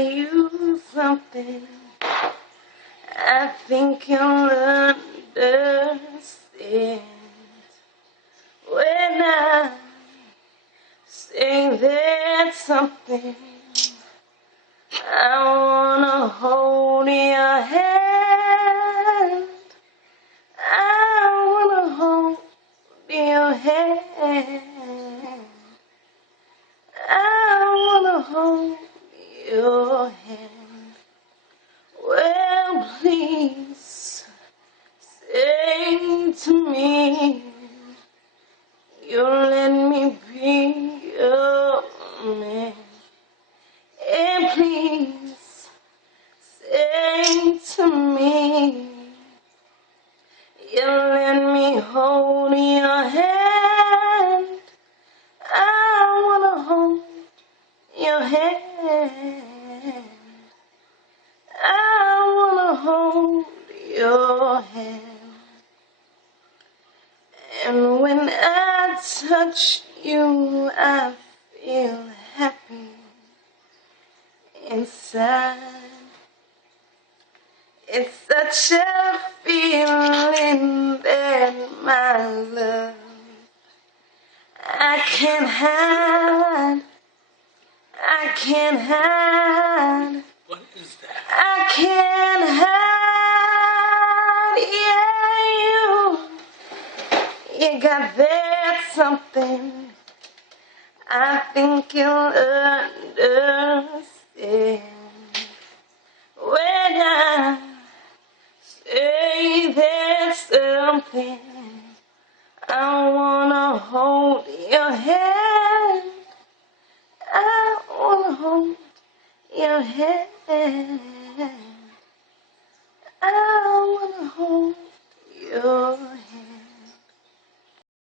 you something I think you'll understand when I say there's something. I wanna hold your hand. I wanna hold your hand. I wanna hold your hand. Well, please say to me, you let me be your man. And please say to me, you let me hold your hand. I wanna hold your hand. I wanna hold your hand. And when I touch you, I feel happy inside. It's such a feeling that my love I can't hide. I can't hide. What is that? I can't hide. Yeah, you got that something I think you'll understand when I say there's something. I wanna hold your hand. I wanna hold your hand. I wanna hold your hand.